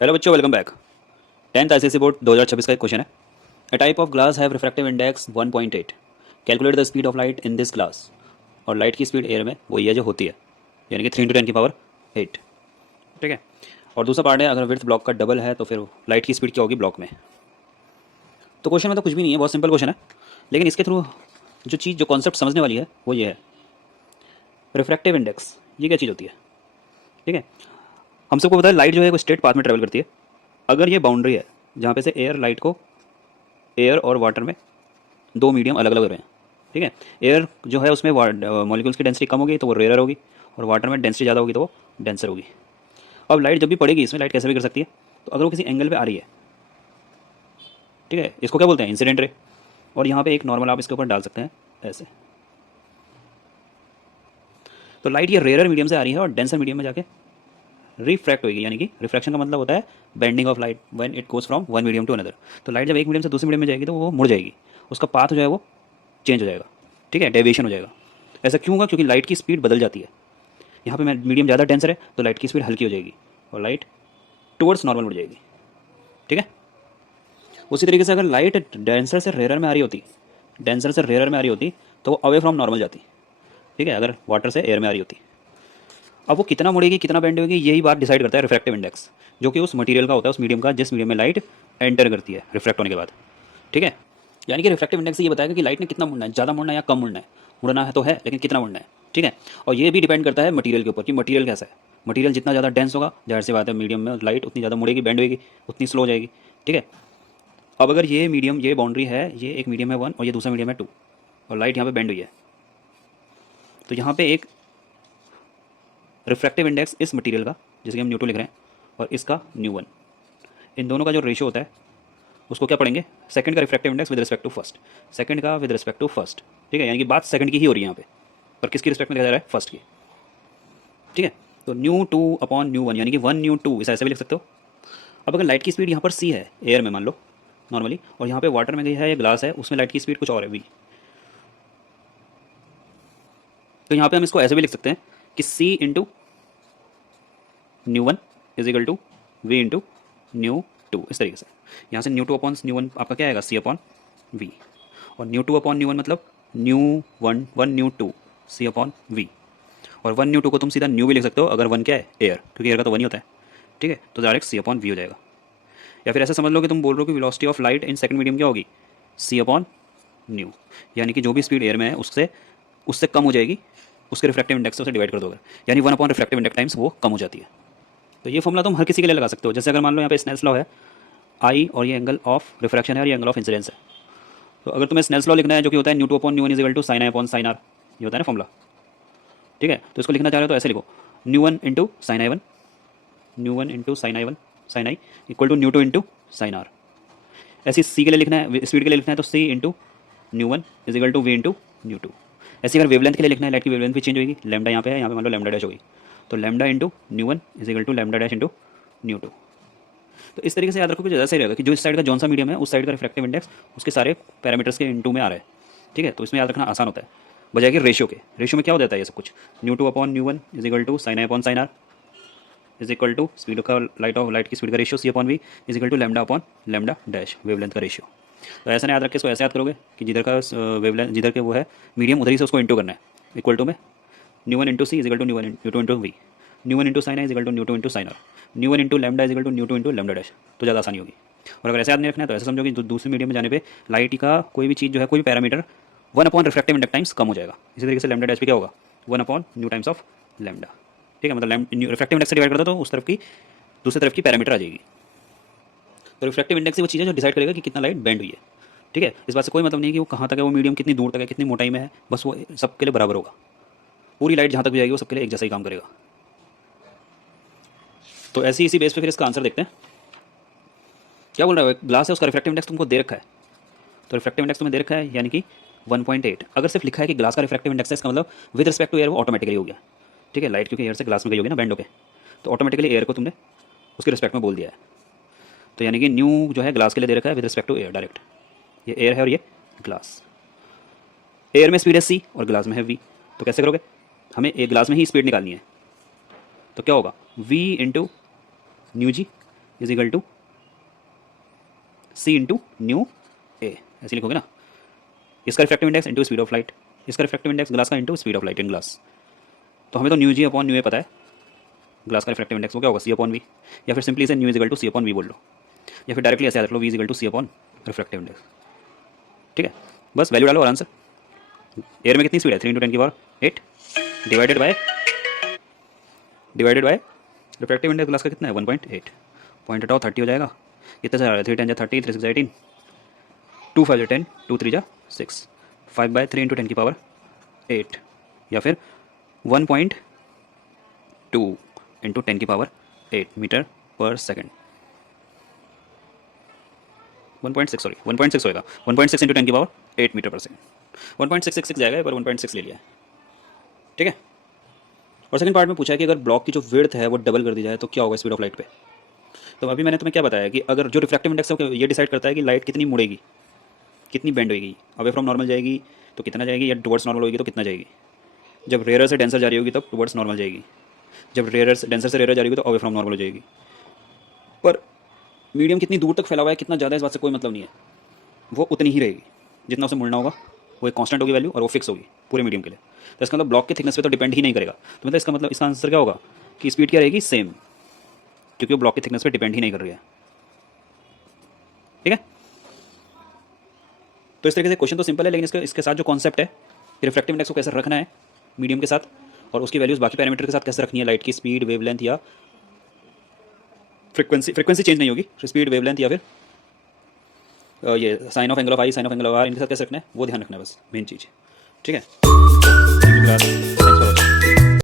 Hello बच्चों, welcome back. 10th ICSE board 2026 का एक क्वेश्चन है। A type of glass have refractive index 1.8। Calculate the speed of light in this glass. और light की speed air में वही है जो होती है, यानी कि 3 × 10⁸ ठीक है। और दूसरा पार्ट है, अगर विड्थ ब्लॉक का डबल है तो फिर लाइट की स्पीड क्या होगी ब्लॉक में। तो क्वेश्चन में तो कुछ भी नहीं है, बहुत सिंपल क्वेश्चन है, लेकिन इसके थ्रू जो कॉन्सेप्ट समझने वाली है वो ये है। रिफ्रैक्टिव इंडेक्स ये क्या चीज़ होती है, ठीक है। हम सबको पता है लाइट जो है वो स्ट्रेट पाथ में ट्रेवल करती है। अगर ये बाउंड्री है जहाँ पे से एयर और वाटर में दो मीडियम अलग अलग हो रहे हैं, ठीक है। एयर जो है उसमें मॉलिक्यूल्स की डेंसिटी कम होगी तो वो रेयर होगी, और वाटर में डेंसिटी ज़्यादा होगी तो वो डेंसर होगी। अब लाइट जब भी पड़ेगी इसमें, लाइट कैसे भी कर सकती है। तो अगर वो किसी एंगल पे आ रही है, ठीक है, इसको क्या बोलते हैं, इंसिडेंट रे। और यहाँ पे एक नॉर्मल आप इसके ऊपर डाल सकते हैं ऐसे। तो लाइट ये रेयर मीडियम से आ रही है और डेंसर मीडियम में जाके रिफ्रैक्ट होगी, यानी कि रिफ्रैक्शन का मतलब होता है bending of light when it goes from one medium to another. तो लाइट जब एक मीडियम से दूसरे मीडियम में जाएगी तो वो मुड़ जाएगी, उसका पाथ जो है वो चेंज हो जाएगा, ठीक है, डेविएशन हो जाएगा। ऐसा क्यों होगा? क्योंकि लाइट की स्पीड बदल जाती है। यहाँ पे मीडियम ज़्यादा डेंसर है तो लाइट की स्पीड हल्की हो जाएगी और लाइट टुवर्ड्स नॉर्मल मुड़ जाएगी, ठीक है। उसी तरीके से अगर लाइट डेंसर से रेयर में आ रही होती तो वो अवे फ्रॉम नॉर्मल जाती, ठीक है, अगर वाटर से एयर में आ रही होती। अब वो कितना मुड़ेगी, कितना बेंड होगी, यही बात डिसाइड करता है रिफ्रैक्टिव इंडेक्स, जो कि उस मटेरियल का होता है, उस मीडियम का जिस मीडियम में लाइट एंटर करती है रिफ्रैक्ट होने के बाद, ठीक है। यानी कि रिफ्रैक्टिव इंडेक्स ये बताएगा कि लाइट ने कितना मुड़ना है, ज़्यादा मुड़ना है या कम मुड़ना है। मुड़ना है तो है, लेकिन कितना मुड़ना है, ठीक है। और ये भी डिपेंड करता है मटेरियल के ऊपर कि मटेरियल कैसा है। मटेरियल जितना ज़्यादा डेंस होगा, जाहिर सी बात है मीडियम में लाइट उतनी ज़्यादा मुड़ेगी, बेंड होगी, उतनी स्लो जाएगी, ठीक है। अब अगर ये बाउंड्री है, ये एक मीडियम है 1 और ये दूसरा मीडियम है 2, और लाइट यहाँ पे बेंड हुई है, तो यहाँ पे एक रिफ्रैक्टिव इंडेक्स इस मटेरियल का, जैसे कि हम न्यू 2 लिख रहे हैं, और इसका न्यू 1, इन दोनों का जो रेशियो होता है उसको क्या पढ़ेंगे, सेकंड का refractive index with respect to first, second का विद रिस्पेक्ट टू फर्स्ट, ठीक है। यानी कि बात सेकंड की ही हो रही है यहाँ पे, पर किसकी रिस्पेक्ट में लिखा जा रहा है, फर्स्ट की, ठीक है। तो न्यू 2 अपॉन न्यू 1, यानी कि 1 न्यू 2, ऐसे भी लिख सकते हो। अब अगर लाइट की स्पीड यहाँ पर सी है एयर में मान लो नॉर्मली, और यहाँ पे वाटर में गई है, ये ग्लास है, उसमें लाइट की स्पीड कुछ और है वी, तो यहाँ पे हम इसको ऐसे भी लिख सकते हैं कि C into new 1 is equal to V into new 2, इस तरीके से। यहाँ से न्यू 2 अपॉन न्यू 1 आपका क्या आएगा, सी अपॉन वी, और न्यू 2 अपॉन न्यू 1 मतलब one nu 2 c upon v, और 1 न्यू 2 को तुम सीधा न्यू भी लिख सकते हो अगर 1 क्या है, एयर, क्योंकि एयर का तो 1 ही होता है, ठीक है। तो डायरेक्ट सी अपॉन वी हो जाएगा। या फिर ऐसा समझ लो कि तुम बोल रहे हो कि velocity of light in second medium क्या होगी, सी अपॉन न्यू, यानी कि जो भी स्पीड एयर में है उससे उससे कम हो जाएगी, उसके रिफ्रैक्टिव इंडेक्स से उसे डिवाइड कर दोगे, यानी 1 अपॉन रिफ्रैक्टिव इंडेक्स टाइम्स वो कम हो जाती है। तो ये फॉर्मूला तुम हर किसी के लिए लगा सकते हो। जैसे अगर मान लो यहाँ पे स्नेल्स लॉ है, आई और ये एंगल ऑफ रिफ्रैक्शन है और ये एंगल ऑफ इंसिडेंस है, तो अगर तुम्हें स्नेल्स लॉ लिखना है जो कि होता है nu 2 upon nu 1 is equal to sine i upon sine r, ये होता है ना फॉर्मूला, ठीक है। तो इसको लिखना चाह रहे हो तो ऐसे लिखो, mu 1 into sine I 1, mu 1 into sine I equal to new 2 into sine R. ऐसे सी के लिए लिखना है, स्पीड के लिए लिखना है तो C into new 1 is equal to V into new 2। ऐसे अगर वेवलेंथ के लिए लिखना है, लाइट की वेवलेंथ भी चेंज होगी, लैम्डा यहाँ पे है, यहाँ पे मान लो लैम्डा डैश होगी, तो lambda into new 1 is equal to lambda dash into new 2। तो इस तरीके से याद रखो कि ज़्यादा सही रहेगा कि जो इस साइड का जौन सा मीडियम है उस साइड का रिफ्रैक्टिव इंडेक्स उसके सारे पैरामीटर्स के इनटू में आ रहा है, ठीक है। तो इसमें याद रखना आसान होता है, बजाय कि रेशियो में क्या हो जाता है ये सब कुछ, nu 2 upon nu 1 is equal to sine i upon sine r is equal to speed का लाइट की स्पीड का ratio c upon v is equal to lambda upon lambda dash wavelength का रेशियो। तो ऐसा नहीं याद रख के इसको ऐसे याद करोगे कि जिधर का वेवलेंथ, जिधर के वो है मीडियम, उधर ही से उसको इंटू करना है, इक्वल टू में nu 1 into c is equal to new 2 into v, nu 1 into sine i is equal to new 2 into sine r, nu 1 into lambda is equal to new 2 into lambda dash. तो ज़्यादा आसानी होगी। और अगर ऐसे याद नहीं रखना है तो ऐसे समझो कि दूसरे मीडियम में जाने पे लाइट का कोई भी चीज़ जो है, कोई भी parameter 1 upon refractive index times कम हो जाएगा। इसी तरीके से लैम्डा डैश भी क्या होगा, 1 upon new times of lambda, ठीक है। मतलब रिफ्रैक्टिव इंडेक्स से डिवाइड करता तो उस तरफ की दूसरी तरफ की पैरामीटर आ जाएगी। तो रिफ्रैक्टिव इंडेक्स ही वो चीज़ है जो डिसाइड करेगा कि कितना लाइट बेंड हुई है, ठीक है। इस बात से कोई मतलब नहीं है कि वो कहाँ तक है, वो मीडियम कितनी दूर तक है, कितनी मोटाई में है, बस वो सबके लिए बराबर होगा। पूरी लाइट जहाँ तक भी जाएगी वो सबके लिए एक जैसा ही काम करेगा। तो ऐसी इसी बेस पे फिर इसका आंसर देखते हैं। क्या बोल रहा है, ग्लास है उसका रिफ्रैक्टिव इंडेक्स तुमको दे रखा है, तो रिफ्रैक्टिव इंडेक्स तुम्हें दे रखा है यानी कि 1.8। अगर सिर्फ लिखा है कि ग्लास का रिफ्रैक्टिव इंडेक्स है, इसका मतलब विद रिस्पेक्ट टू एयर वो ऑटोमेटिकली हो गया, ठीक है। लाइट क्योंकि एयर से ग्लास में गई होगी ना बेंड होके, तो ऑटोमेटिकली एयर को तुमने उसके रिस्पेक्ट में बोल दिया है। तो यानी कि न्यू जो है ग्लास के लिए दे रखा है with respect to air direct, ये एयर है और ये ग्लास। एयर में स्पीड है सी और ग्लास में है वी, तो कैसे करोगे, हमें एक ग्लास में ही स्पीड निकालनी है, तो क्या होगा, V into mu G is equal to C into mu A, ऐसे लिखोगे ना। इसका refractive index into speed of light, इसका रिफ्रैक्टिव इंडेक्स ग्लास का into speed of light in glass. तो हमें तो mu G upon mu A पता है, ग्लास का रिफ्रैक्टिव इंडेक्स वो क्या होगा, सी अपॉन वी, या फिर सिंपली इसे mu is equal to C upon V बोल लो, या फिर डायरेक्टली ऐसे याद रख लो V is equal to C upon refractive index. ठीक है, बस वैल्यू डालो और आंसर। एयर में कितनी स्पीड है, 3 × 10⁸ divided by refractive index glass का कितना है 1.8, पॉइंट हटाओ 30 हो जाएगा। कितने से आ रहा है, 3 × 10 = 30, 3 × 6 = 18, 2 × 5 = 10, 2 × 3 = 6, 5/3 × 10⁸, या फिर 1.2 × 10⁸ मीटर पर सेकेंड। 1.6 होएगा, 1.6 × 10⁸ मीटर पर सेकेंड। 1.666 जाएगा पर 1.6 ले लिया है। ठीक है, और सेकंड पार्ट में पूछा है कि अगर ब्लॉक की जो विड्थ है वो डबल कर दी जाए तो क्या होगा स्पीड ऑफ लाइट पे। तो अभी मैंने तुम्हें क्या बताया कि अगर जो रिफ्रैक्टिव इंडेक्स है ये डिसाइड करता है कि लाइट कितनी मुड़ेगी, कितनी बेंड होगी, अवे फ्रॉम नॉर्मल जाएगी तो कितना जाएगी, या टुवर्ड्स नॉर्मल होगी तो कितना जाएगी। जब रेयर से डेंसर जा रही होगी तब टुवर्ड्स नॉर्मल जाएगी, जब डेंसर से रेयर जा रही होगी तो अवे फ्रॉम नॉर्मल हो जाएगी। पर मीडियम कितनी दूर तक फैला हुआ है, कितना ज़्यादा, इस बात से कोई मतलब नहीं है, वो उतनी ही रहेगी जितना उसे मुड़ना होगा, वो एक कांस्टेंट होगी वैल्यू और वो फिक्स होगी पूरे मीडियम के लिए। तो इसका मतलब ब्लॉक की थिकनेस पे तो डिपेंड ही नहीं करेगा। तो मतलब इसका मतलब इसका आंसर क्या होगा कि स्पीड क्या रहेगी, सेम, क्योंकि वो ब्लॉक की थिकनेस पे डिपेंड ही नहीं कर रही है। ठीक है, तो इस तरीके से क्वेश्चन तो सिंपल है, लेकिन इसके साथ जो कॉन्सेप्ट है रिफ्रैक्टिव इंडेक्स को कैसे रखना है मीडियम के साथ, और उसकी वैल्यूज बाकी पैरामीटर के साथ कैसे रखनी है, लाइट की स्पीड, वेवलेंथ या फ्रीक्वेंसी चेंज नहीं होगी, स्पीड, वेवलेंथ या फिर ये sine of angle of i, sine of angle of r, इनके साथ कैसे रखना है वो ध्यान रखना है, बस मेन चीज़। ठीक है, थैंक यू क्लास।